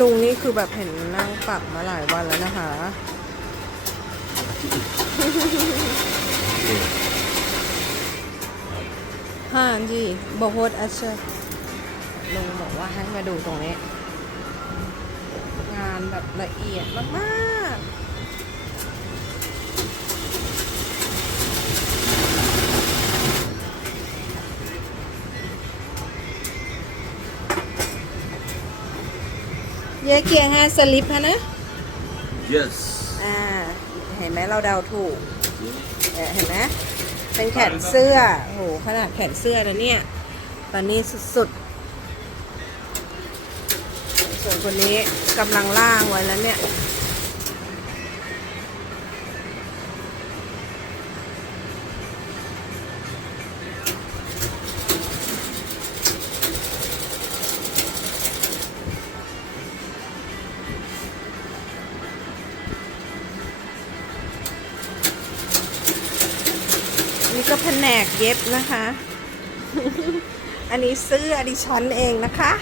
ลุงนี่คือแบบเห็นนั่งปักมาหลายวันแล้วนะคะฮ่าจีบอกโฮดอัชเชอร์ลุงบอกว่าให้มาดูตรงนี้ งานแบบละเอียดมากๆ เยอะเกียงฮะสลิปฮะนะ Yes. อ่า เห็นไหมเราเดาถูกเอ่อเห็นไหมเป็นแขนเสื้อ โอ้โห ขนาดแขนเสื้อนะเนี่ยตอนนี้สุดๆ ส่วนคนนี้กำลังล่างไว้แล้วเนี่ย นี่ก็แผนกเย็บนะคะ อันนี้เสื้ออดิชันเองนะคะ